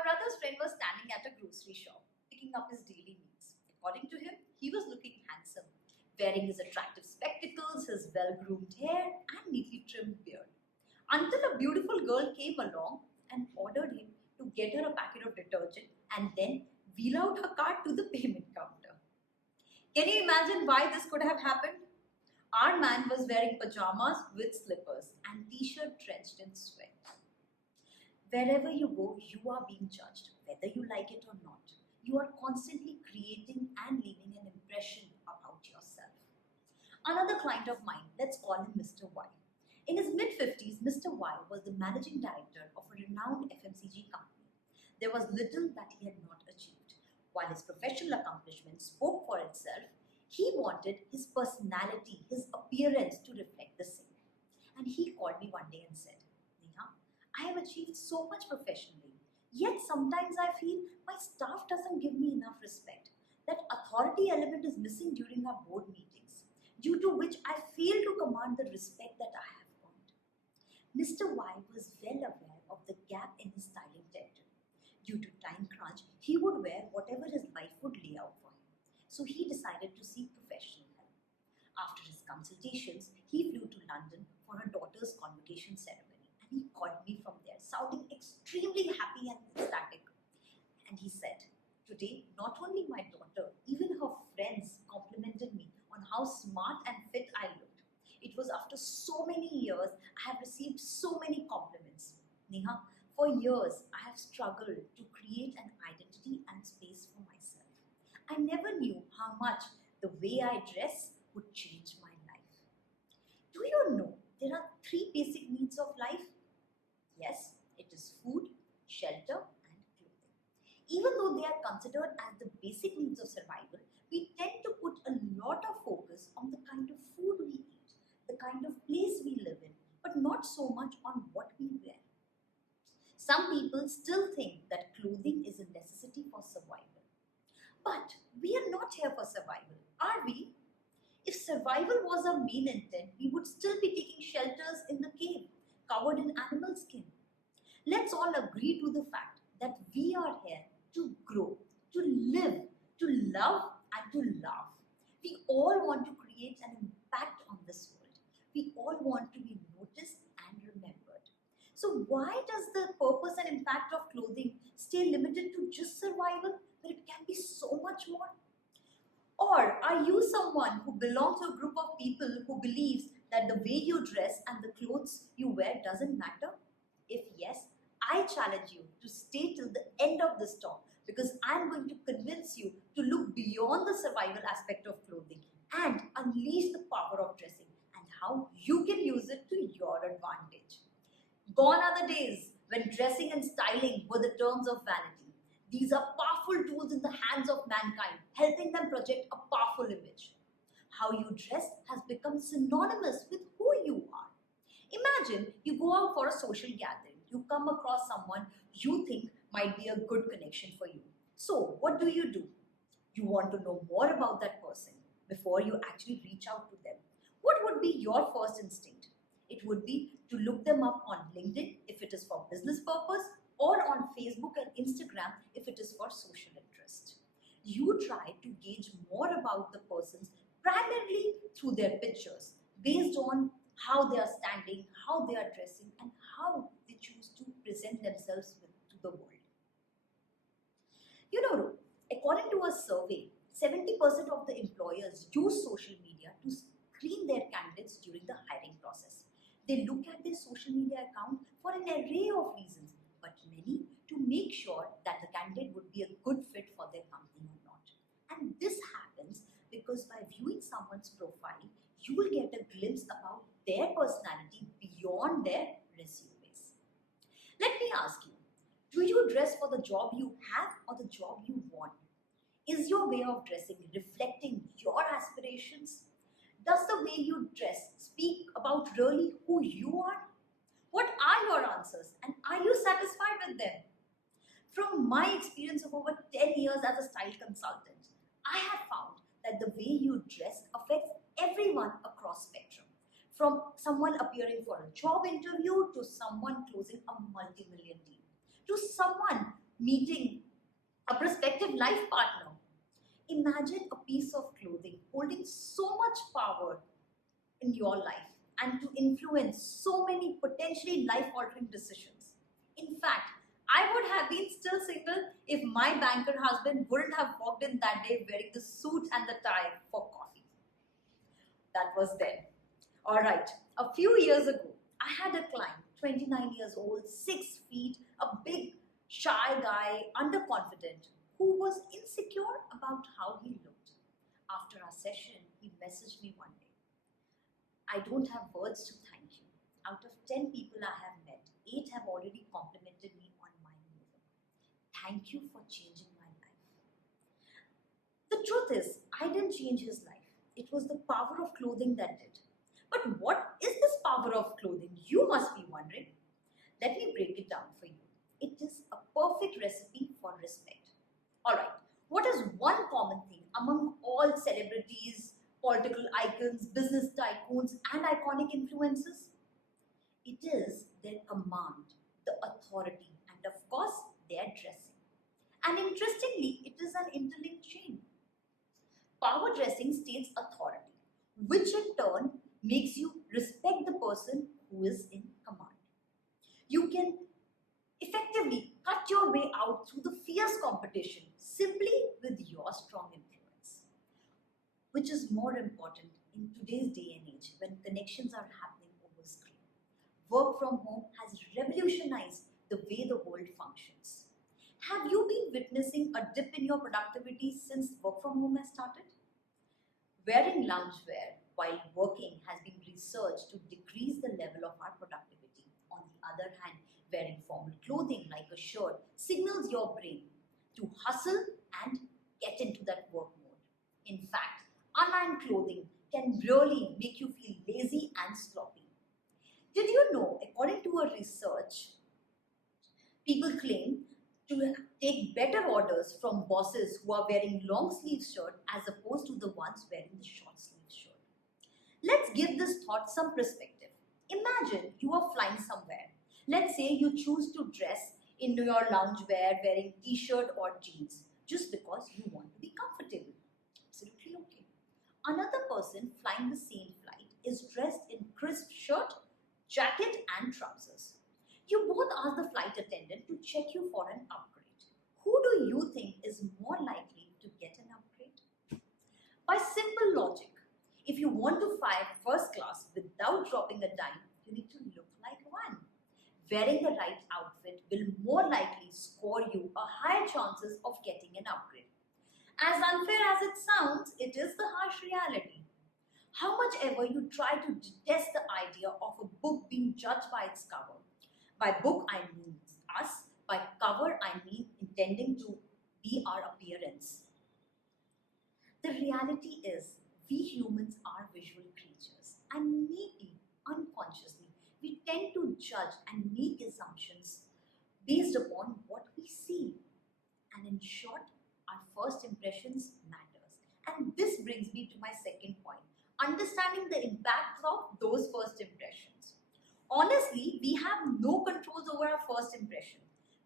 My brother's friend was standing at a grocery shop, picking up his daily needs. According to him, he was looking handsome, wearing his attractive spectacles, his well-groomed hair, and neatly trimmed beard. Until a beautiful girl came along and ordered him to get her a packet of detergent and then wheel out her cart to the payment counter. Can you imagine why this could have happened? Our man was wearing pajamas with slippers and t-shirt drenched in sweat. Wherever you go, you are being judged, whether you like it or not. You are constantly creating and leaving an impression about yourself. Another client of mine, let's call him Mr. Y. In his mid-50s, Mr. Y was the managing director of a renowned FMCG company. There was little that he had not achieved. While his professional accomplishments spoke for itself, he wanted his personality, his appearance to reflect the same. And he called me one day and said, Neha, I have achieved so much professionally, yet sometimes I feel my staff doesn't give me enough respect. That authority element is missing during our board meetings, due to which I fail to command the respect that I have earned. Mr. Y was well aware of the gap in his styling territory. Due to time crunch, he would wear whatever his life would lay out for him. So he decided to seek professional help. After his consultations, he flew to London for her daughter's convocation ceremony, and he called me from there, sounding extremely happy and ecstatic. And he said, today, not only my daughter, even her friends complimented me on how smart and fit I looked. It was after so many years I have received so many compliments. Neha, for years I have struggled to create an identity and space for myself. I never knew how much the way I dress would change my life. Do you know there are three basic needs of life? Yes, it is food, shelter, and clothing. Even though they are considered as the basic needs of survival, we tend to put a lot of focus on the kind of food we eat, the kind of place we live in, but not so much on what we wear. Some people still think that clothing is a necessity for survival. But we are not here for survival, are we? If survival was our main intent, we would still be taking shelters in the cave, covered in animal skin. Let's all agree to the fact that we are here to grow, to live, to love, and to laugh. We all want to create an impact on this world. We all want to be noticed and remembered. So why does the purpose and impact of clothing stay limited to just survival, when it can be so much more? Or are you someone who belongs to a group of people who believes that the way you dress and the clothes you wear doesn't matter? If yes, I challenge you to stay till the end of this talk, because I'm going to convince you to look beyond the survival aspect of clothing and unleash the power of dressing and how you can use it to your advantage. Gone are the days when dressing and styling were the terms of vanity. These are powerful tools in the hands of mankind, helping them project a powerful image. How you dress has become synonymous with who you are. Imagine you go out for a social gathering. You come across someone you think might be a good connection for you. So, what do? You want to know more about that person before you actually reach out to them. What would be your first instinct? It would be to look them up on LinkedIn if it is for business purpose, or on Facebook and Instagram if it is for social interest. You try to gauge more about the persons primarily through their pictures, based on how they are standing, how they are dressing, and how they choose to present themselves to the world. You know, according to a survey, 70% of the employers use social media to screen their candidates during the hiring process. They look at their social media account for an array of reasons, but many to make sure that the candidate would be a good fit for their company or not. And this happens because by viewing someone's profile, you will get a glimpse about their personality beyond their resumes. Let me ask you, do you dress for the job you have or the job you want? Is your way of dressing reflecting your aspirations? Does the way you dress speak about really who you are? What are your answers, and are you satisfied with them? From my experience of over 10 years as a style consultant, I have found that the way you dress affects everyone across spectrum. From someone appearing for a job interview to someone closing a multi-million deal, to someone meeting a prospective life partner. Imagine a piece of clothing holding so much power in your life and to influence so many potentially life-altering decisions. In fact, I would have been still single if my banker husband wouldn't have walked in that day wearing the suit and the tie for coffee. That was then. Alright, a few years ago, I had a client, 29 years old, 6 feet, a big, shy guy, underconfident, who was insecure about how he looked. After our session, he messaged me one day. I don't have words to thank you. Out of 10 people I have met, 8 have already complimented me on my movement. Thank you for changing my life. The truth is, I didn't change his life. It was the power of clothing that did. But what is this power of clothing? You must be wondering. Let me break it down for you. It is a perfect recipe for respect. Alright, what is one common thing among all celebrities, political icons, business tycoons, and iconic influences? It is their command, the authority, and of course, their dressing. And interestingly, it is an interlinked chain. Power dressing states authority, which in turn makes you respect the person who is in command. You can effectively cut your way out through the fierce competition simply with your strong influence. Which is more important in today's day and age when connections are happening over screen. Work from home has revolutionized the way the world functions. Have you been witnessing a dip in your productivity since work from home has started? Wearing loungewear while working has been researched to decrease the level of our productivity. On the other hand, wearing formal clothing like a shirt signals your brain to hustle and get into that work mode. In fact, unlined clothing can really make you feel lazy and sloppy. Did you know, according to a research, people claim to take better orders from bosses who are wearing long sleeve shirt as opposed to the ones wearing the short sleeve shirt. Let's give this thought some perspective. Imagine you are flying somewhere. Let's say you choose to dress in your loungewear wearing t-shirt or jeans just because you want to be comfortable. Absolutely okay. Another person flying the same flight is dressed in crisp shirt, jacket and trousers. You both ask the flight attendant to check you for an upgrade. Who do you think is more likely to get an upgrade? By simple logic, if you want to fly first class without dropping a dime, you need to look like one. Wearing the right outfit will more likely score you a higher chances of getting an upgrade. As unfair as it sounds, it is the harsh reality. How much ever you try to detest the idea of a book being judged by its cover. By book I mean us, by cover I mean intending to be our appearance. The reality is, we humans are visual creatures and maybe unconsciously we tend to judge and make assumptions based upon what we see. And in short, our first impressions matters. And this brings me to my second point, understanding the impact of those first impressions. Honestly, we have no controls over our first impression.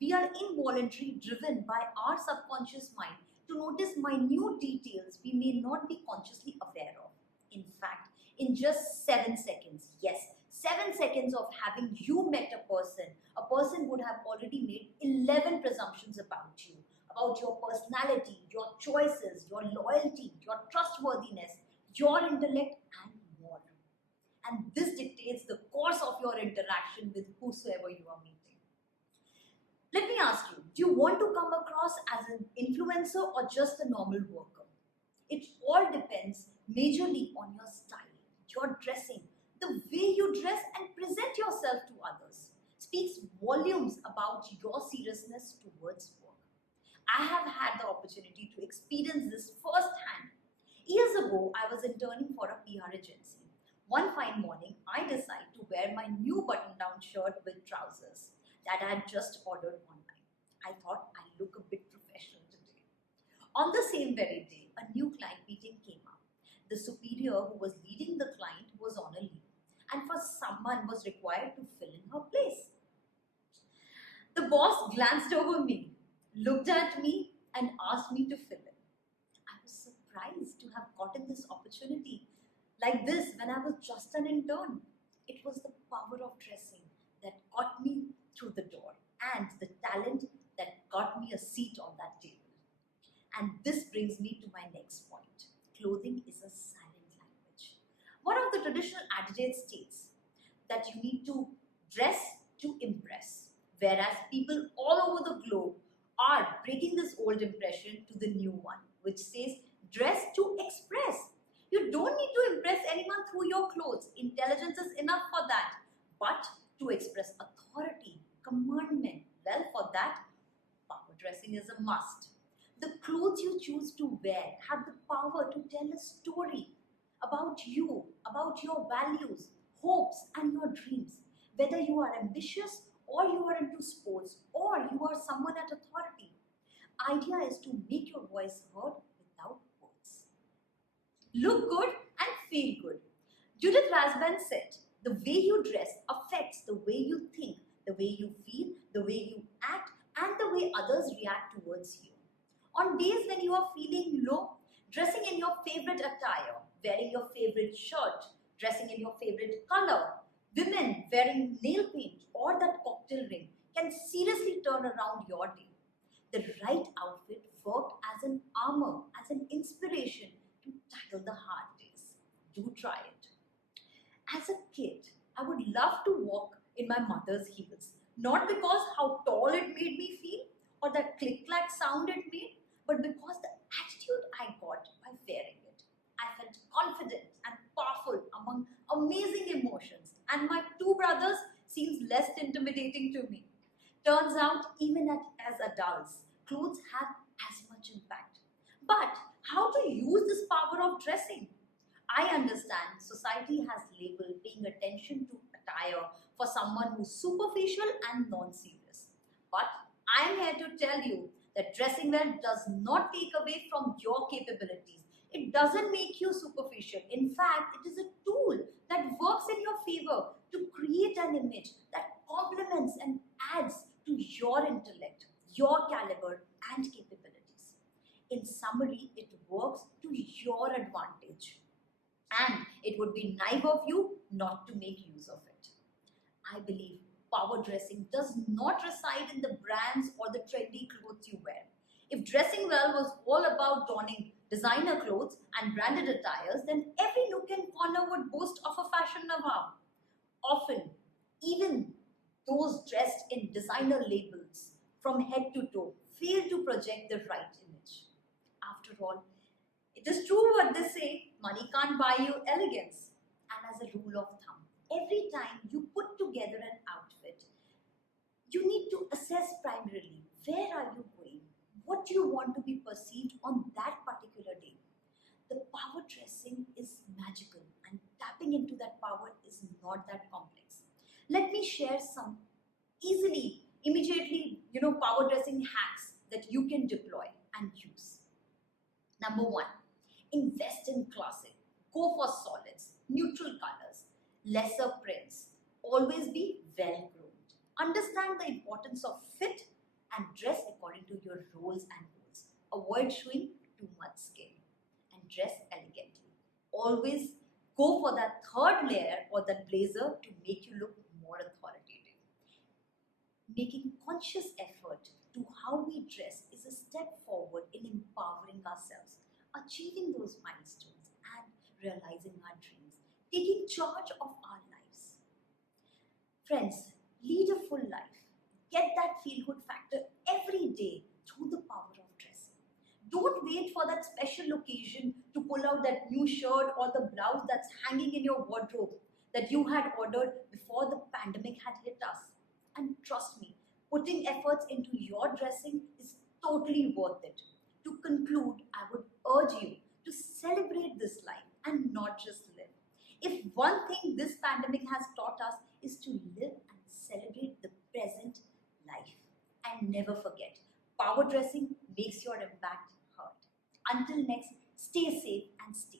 We are involuntarily driven by our subconscious mind to notice minute details we may not be consciously aware of. In fact, in just 7 seconds, yes, 7 seconds of having you met a person would have already made 11 presumptions about you, about your personality, your choices, your loyalty, your trustworthiness, your intellect, and more. And this dictates the course of your interaction with whosoever you are meeting. Let me ask you, do you want to come across as an influencer or just a normal worker? It all depends majorly on your style, your dressing, the way you dress and present yourself to others speaks volumes about your seriousness towards work. I have had the opportunity to experience this firsthand. Years ago, I was interning for a PR agency. One fine morning, I decided to wear my new button-down shirt with trousers that I had just ordered online. I thought I look a bit professional today. On the same very day, a new client meeting came up. The superior who was leading the client was on a leave, and for someone was required to fill in her place. The boss glanced over me. looked at me and asked me to fill in. I was surprised to have gotten this opportunity like this when I was just an intern. It was the power of dressing that got me through the door and the talent that got me a seat on that table. And this brings me to my next point. Clothing is a silent language. One of the traditional adages states that you need to dress to impress, whereas people all over the globe are breaking this old impression to the new one, which says dress to express. You don't need to impress anyone through your clothes. Intelligence is enough for that. But to express authority, commandment, well, for that, power dressing is a must. The clothes you choose to wear have the power to tell a story about you, about your values, hopes, and your dreams. Whether you are ambitious or you are into sports or you are someone at authority, idea is to make your voice heard without words. Look good and feel good. Judith Rasband said, the way you dress affects the way you think, the way you feel, the way you act, and the way others react towards you. On days when you are feeling low, dressing in your favorite attire, wearing your favorite shirt, dressing in your favorite color, women wearing nail paint or that cocktail ring can seriously turn around your day. The right outfit worked as an armor, as an inspiration to tackle the hard days. Do try it. As a kid, I would love to walk in my mother's heels, not because how tall it made me feel or that click-clack sound it made, but because the attitude I got by wearing it. I felt confident and powerful among amazing emotions, and my two brothers seems less intimidating to me. Turns out, even as adults, clothes have as much impact. But how to use this power of dressing? I understand society has labeled paying attention to attire for someone who's superficial and non-serious. But I am here to tell you that dressing well does not take away from your capabilities. It doesn't make you superficial. In fact, it is a tool that works in your favor to create an image that complements and adds to your intellect, your caliber, and capabilities. In summary, it works to your advantage. And it would be naive of you not to make use of it. I believe power dressing does not reside in the brands or the trendy clothes you wear. If dressing well was all about donning designer clothes and branded attires, then every nook and corner would boast of a fashion know-how. Often, even those dressed in designer labels from head to toe fail to project the right image. After all, it is true what they say, money can't buy you elegance. And as a rule of thumb, every time you put together an outfit, you need to assess primarily where are you going, what do you want to be perceived on that particular day. The power dressing is magical and tapping into that power is not that complex. Let me share some easily, immediately, power dressing hacks that you can deploy and use. Number one, invest in classic. Go for solids, neutral colors, lesser prints. Always be well groomed. Understand the importance of fit and dress according to your roles and goals. Avoid showing too much skin and dress elegantly. Always go for that third layer or that blazer to make you look more authoritative. Making conscious effort to how we dress is a step forward in empowering ourselves, achieving those milestones and realizing our dreams, taking charge of our lives. Friends, lead a full life. Get that feel-good factor every day through the power of dressing. Don't wait for that special occasion to pull out that new shirt or the blouse that's hanging in your wardrobe that you had ordered before the pandemic had hit us. And trust me, putting efforts into your dressing is totally worth it. To conclude, I would urge you to celebrate this life and not just live. If one thing this pandemic has taught us is to live and celebrate the present life. And never forget, power dressing makes your impact heard. Until next, stay safe and stay